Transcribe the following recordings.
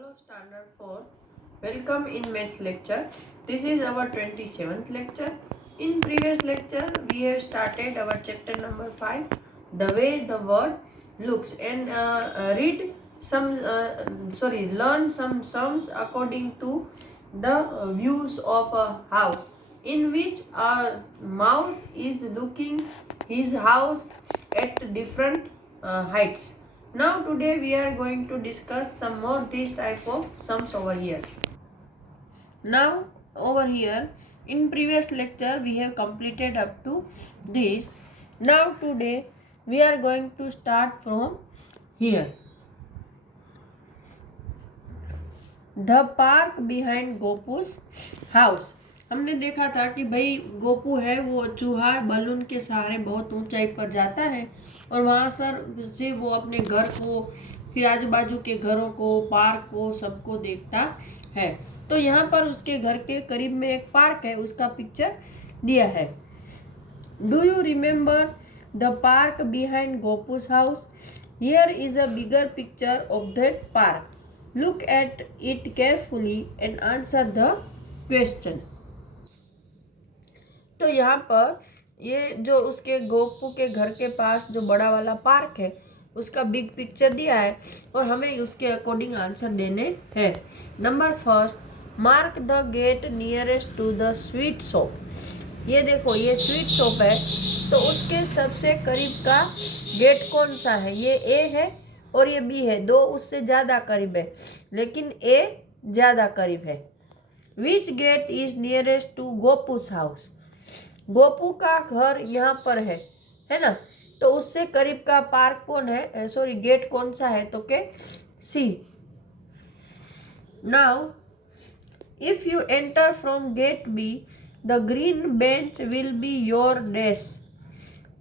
Hello Standard 4. Welcome in maths lecture. This is our 27th lecture. In previous lecture we have started our chapter number 5, the way the world looks, and learn some sums according to the views of a house, in which a mouse is looking his house at different heights. Now today we are going to discuss some more this type of sums over here. Now over here in previous lecture we have completed up to this. Now today we are going to start from here. The park behind गोपू's house. हमने देखा था कि भाई गोपू है वो चूहा balloon के सहारे बहुत ऊंचाई पर जाता है और वहाँ से वो अपने घर को, फिर आजू बाजू के घरों को, पार्क को, सबको देखता है। तो यहाँ पर उसके घर के करीब में एक पार्क है, उसका पिक्चर दिया है। Do you remember the park behind Gopu's house? Here is a bigger picture of that park. Look at it carefully and answer the question. तो यहाँ पर ये जो उसके गोपू के घर के पास जो बड़ा वाला पार्क है उसका बिग पिक्चर दिया है और हमें उसके अकॉर्डिंग आंसर देने हैं। Number first, mark the gate nearest to the sweet shop. ये देखो ये स्वीट शॉप है तो उसके सबसे करीब का गेट कौन सा है? ये ए है और ये बी है, दो उससे ज़्यादा करीब है लेकिन ए ज़्यादा करीब है। Which gate is nearest to Gopu's house? Gopu का घर यहाँ पर है ना, तो उससे करीब का पार्क कौन है, सॉरी गेट कौन सा है? तो के सी. Now if you enter from gate B the green bench will be your dash.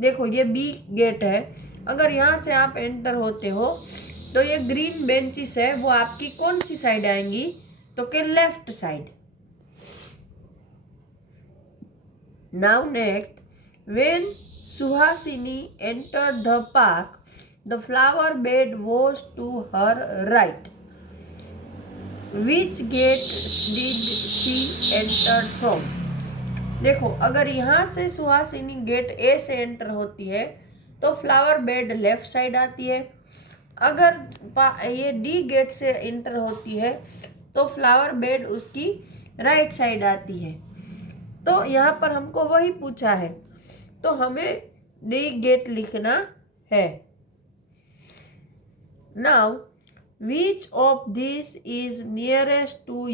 देखो ये बी गेट है, अगर यहाँ से आप एंटर होते हो तो ये ग्रीन बेंचेस है वो आपकी कौन सी साइड आएंगी? तो के left side. Now next, when Suhasini entered the park the flower bed was to her right. Which gate did she enter from? देखो अगर यहाँ से सुहासिनी गेट ए से एंटर होती है तो फ्लावर बेड लेफ्ट साइड आती है। अगर ये डी गेट से एंटर होती है तो फ्लावर बेड उसकी राइट साइड आती है। तो यहाँ पर हमको वही पूछा है तो हमें डी गेट लिखना है। Now which of this is nearest to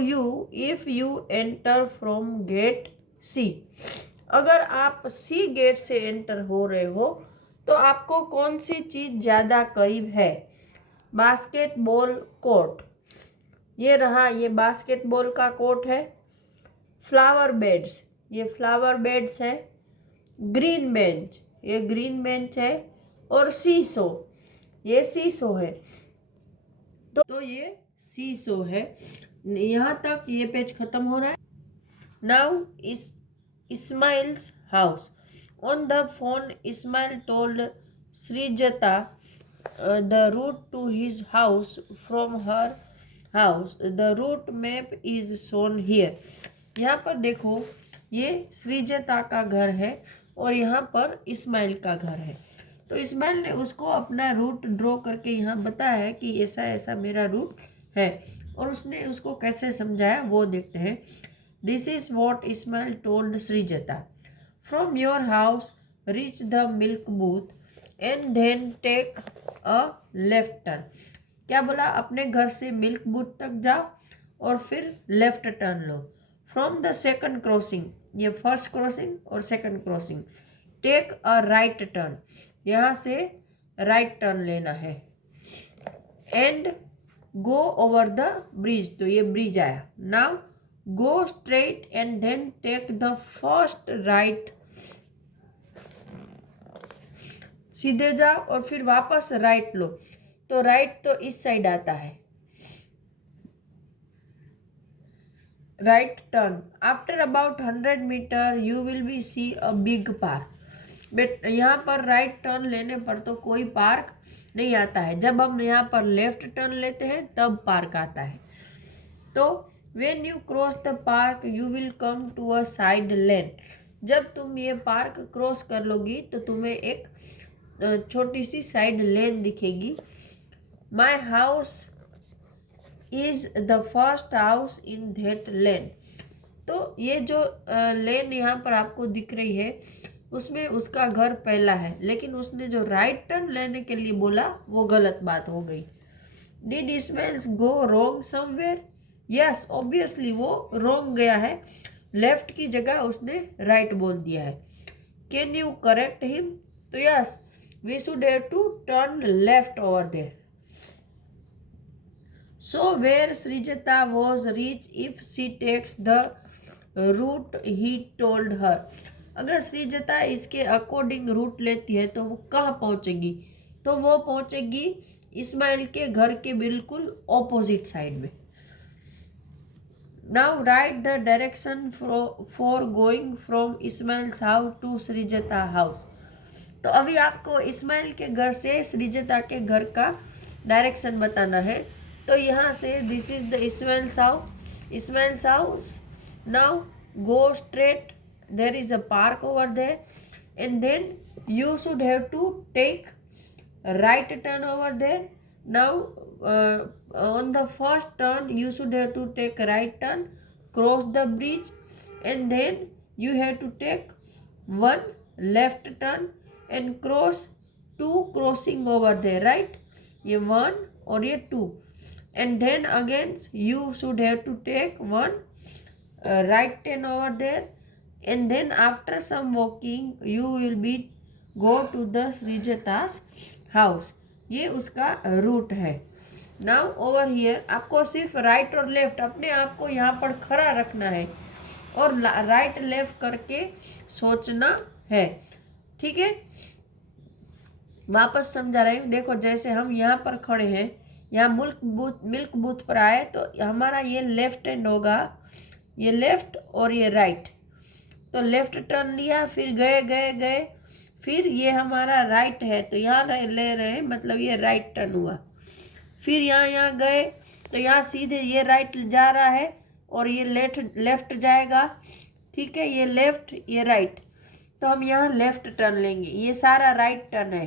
you if you enter from gate C? अगर आप सी गेट से एंटर हो रहे हो तो आपको कौन सी चीज़ ज़्यादा करीब है? बास्केटबॉल कोर्ट, ये रहा, ये बास्केटबॉल का कोर्ट है। फ्लावर बेड्स, ये फ्लावर बेड्स है। ग्रीन बेंच, ये ग्रीन बेंच है। और सीसो, ये सीसो है। तो ये सीसो है। यहाँ तक ये पेज खत्म हो रहा है। Now Ismail's house. On the phone, Ismail told Srijata the route to his house from her house. The route map is shown here. यहाँ पर देखो ये श्रीजता का घर है और यहाँ पर इस्माइल का घर है। तो इस्माइल ने उसको अपना रूट ड्रॉ करके यहाँ बताया है कि ऐसा ऐसा मेरा रूट है और उसने उसको कैसे समझाया वो देखते हैं। This is what Ismail told Shrijata. From your house, reach the milk booth and then take a left turn. क्या बोला? अपने घर से मिल्क बूथ तक जाओ और फिर लेफ्ट टर्न लो. From the second crossing, ये फर्स्ट क्रॉसिंग और second crossing. Take a right turn, यहाँ से राइट टर्न लेना है. And go over the bridge, तो ये ब्रिज आया. Now go straight and then take the first right. सीधे जाओ और फिर वापस राइट लो. तो राइट तो इस साइड आता है. Right turn. After about 100 metre you will be see a big park. But यहाँ पर राइट टर्न लेने पर तो कोई पार्क नहीं आता है, जब हम यहाँ पर लेफ्ट टर्न लेते हैं तब पार्क आता है। तो when you cross the park you will come to a side lane. जब तुम ये पार्क क्रॉस कर लोगी तो तुम्हें एक छोटी सी साइड लेन दिखेगी। My house is the first house in that lane. तो ये जो लेन यहाँ पर आपको दिख रही है उसमें उसका घर पहला है, लेकिन उसने जो राइट टर्न लेने के लिए बोला वो गलत बात हो गई। Did Ismail go wrong somewhere? Yes, obviously वो रॉन्ग गया है, लेफ्ट की जगह उसने राइट बोल दिया है। Can you correct him? तो yes, we should have to turn left over there. So where Shrijata was reach if she takes the route he told her. अगर श्रीजता इसके अकॉर्डिंग रूट लेती है तो वो कहाँ पहुँचेगी? तो वो पहुँचेगी इस्माइल के घर के बिल्कुल ऑपोजिट साइड में। Now right the direction for going from Ismail's house to Shrijata house. तो अभी आपको इस्माइल के घर से श्रीजता के घर का डायरेक्शन बताना है। तो यहाँ से this is the Ismail's house. Now go straight, there is a park over there, and then you should have to take a right turn over there. Now on the first turn you should have to take a right turn, cross the bridge, and then you have to take one left turn and cross two crossing over there, right? ये one और ये two, and then again you should have to take one right turn over there, and then after some walking you will be go to the श्रीजता's house। ये उसका root है। Now over here आपको सिर्फ right और left अपने आप को यहाँ पर खड़ा रखना है और राइट लेफ्ट करके सोचना है, ठीक है। वापस समझा रही हूँ, देखो जैसे हम यहाँ पर खड़े हैं, यहाँ मिल्क बूथ पर आए तो हमारा ये लेफ्ट हैंड होगा, ये लेफ्ट और ये राइट। तो लेफ्ट टर्न लिया, फिर गए, फिर ये हमारा राइट है तो यहाँ ले रहे हैं, मतलब ये राइट टर्न हुआ। फिर यहाँ गए तो यहाँ सीधे ये राइट जा रहा है और ये लेफ्ट जाएगा, ठीक है, ये लेफ्ट ये राइट, तो हम यहाँ लेफ्ट टर्न लेंगे, ये सारा राइट टर्न है,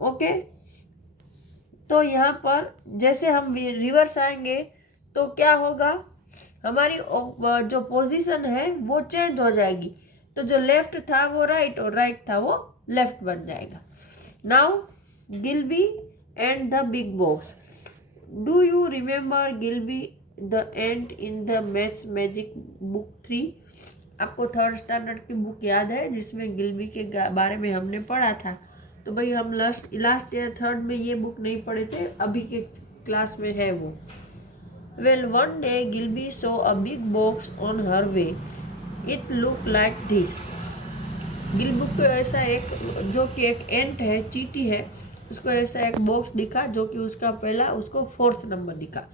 ओके। तो यहाँ पर जैसे हम रिवर्स आएंगे तो क्या होगा, हमारी जो पोजीशन है वो चेंज हो जाएगी। तो जो लेफ्ट था वो राइट और राइट था वो लेफ्ट बन जाएगा। Now Gilbi and the big box. Do you remember Gilbi the end in the maths magic book 3? आपको थर्ड स्टैंडर्ड की बुक याद है जिसमें गिल्बी के बारे में हमने पढ़ा था? तो भाई हम लास्ट ईयर थर्ड में ये बुक नहीं पढ़े थे, अभी के क्लास में है वो। Well, one day Gilby saw a big box on her way. It looked like this. गिल्बी को ऐसा एक जो कि एक एंट है, चींटी है, उसको ऐसा एक बॉक्स दिखा जो कि उसका पहला उसको 4th नंबर दिखा।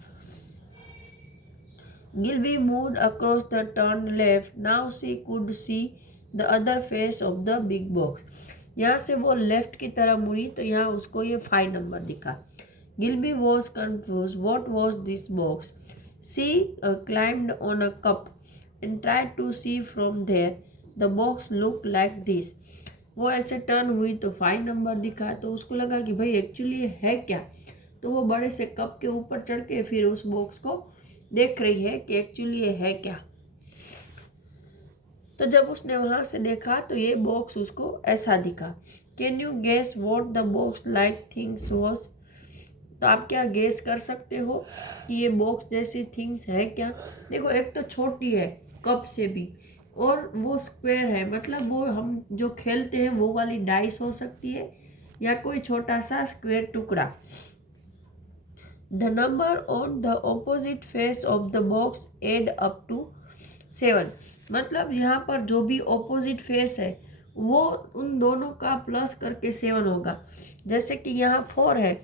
Gilby moved across the turn left. Now she could see the other face of the big box. यहाँ से वो लेफ्ट की तरफ मुड़ी तो यहाँ उसको ये 5 नंबर दिखा। Gilby was confused. What was this box? She climbed on a cup and tried to see from there. The box looked like this. वो ऐसे टर्न हुई तो 5 नंबर दिखा, तो उसको लगा कि भाई एक्चुअली ये है क्या। तो वो बड़े से कप के ऊपर चढ़ के फिर उस बॉक्स को देख रही है कि एक्चुअली ये है क्या। तो जब उसने वहाँ से देखा तो ये बॉक्स उसको ऐसा दिखा। Can you guess what the box like things was? तो आप क्या गेस कर सकते हो कि ये बॉक्स जैसी थिंग्स है क्या? देखो एक तो छोटी है कप से भी, और वो स्क्वायर है, मतलब वो हम जो खेलते हैं वो वाली डाइस हो सकती है या कोई छोटा सा स्क्वायर टुकड़ा। The number on the opposite face of the box add up to 7। मतलब यहाँ पर जो भी ऑपोजिट फेस है वो उन दोनों का प्लस करके 7 होगा। जैसे कि यहाँ 4 है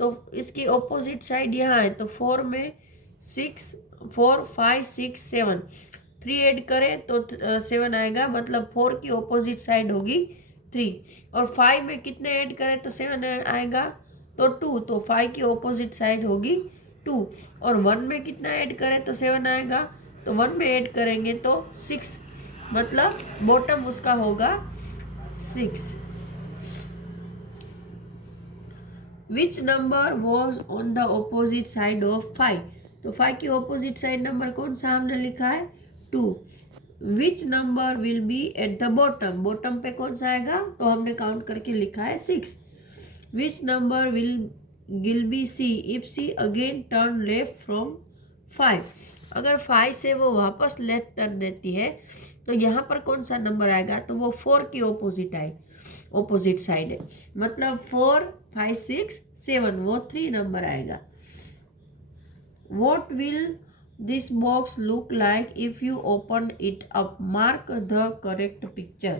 तो इसकी ऑपोजिट साइड यहाँ है, तो 4 में 6 4 5 6 7, 3 ऐड करें तो 7 आएगा, मतलब 4 की ऑपोजिट साइड होगी 3। और 5 में कितने ऐड करें तो 7 आएगा, तो 2, तो 5 की ऑपोजिट साइड होगी 2। और 1 में कितना ऐड करें तो 7 आएगा, तो 1 में ऐड करेंगे तो 6, मतलब बॉटम उसका होगा 6। Which number was on the opposite side of 5, तो 5 की ऑपोजिट साइड नंबर कौन सा हमने लिखा है 2। विच number will B at the bottom, bottom पे कौन सा आएगा, तो हमने काउंट करके लिखा है 6। Which number will be see if see again turn left from 5, अगर 5 से वो वापस लेफ्ट टर्न लेती है तो यहाँ पर कौन सा नंबर आएगा, तो वो 4 की ऑपोजिट साइड है, मतलब 4, 5, 6, 7, वो 3 नंबर आएगा। What will this box look like if you open it up? Mark the correct picture.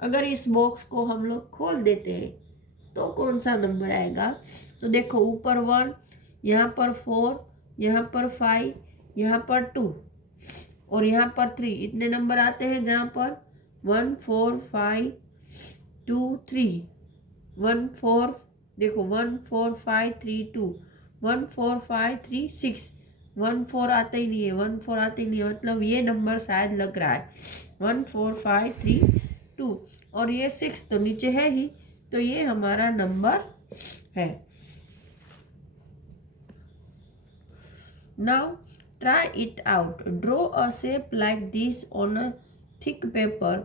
अगर इस बॉक्स को हम लोग खोल देते हैं तो कौन सा नंबर आएगा, तो देखो ऊपर 1, यहाँ पर 4, यहाँ पर 5, यहाँ पर 2 और यहाँ पर 3, इतने नंबर आते हैं जहाँ पर 1, 4, 5, 2, 3, 1, 4, देखो 1, 4, 5, 3, 2, 1, 4, 5, 3, 6, 1, 4 आता ही नहीं है, 1, 4 आते ही नहीं है, मतलब ये नंबर शायद लग रहा है 1, 4, 5, 3, 2 और ये 6 तो नीचे है ही, तो ये हमारा नंबर है। Now try it out, draw a shape like this on a thick paper,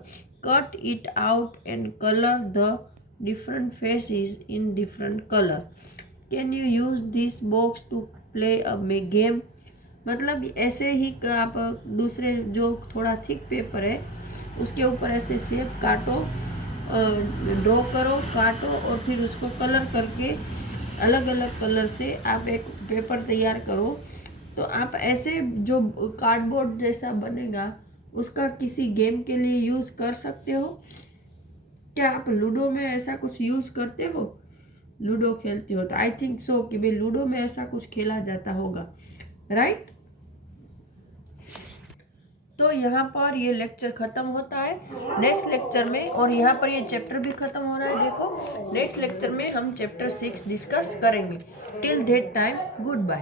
cut it out and colour the different faces in different color. Can you use this box to play a game? मतलब ऐसे ही आप दूसरे जो थोड़ा thick paper है उसके ऊपर ऐसे शेप काटो, ड्रॉ करो, काटो और फिर उसको कलर करके अलग अलग कलर से आप एक पेपर तैयार करो, तो आप ऐसे जो कार्डबोर्ड जैसा बनेगा उसका किसी गेम के लिए यूज़ कर सकते हो। क्या आप लूडो में ऐसा कुछ यूज़ करते हो, लूडो खेलते हो, तो आई थिंक सो कि भाई लूडो में ऐसा कुछ खेला जाता होगा, राइट। तो यहाँ पर ये लेक्चर ख़त्म होता है। नेक्स्ट लेक्चर में, और यहाँ पर ये चैप्टर भी ख़त्म हो रहा है, देखो नेक्स्ट लेक्चर में हम चैप्टर 6 डिस्कस करेंगे। Till that time good bye.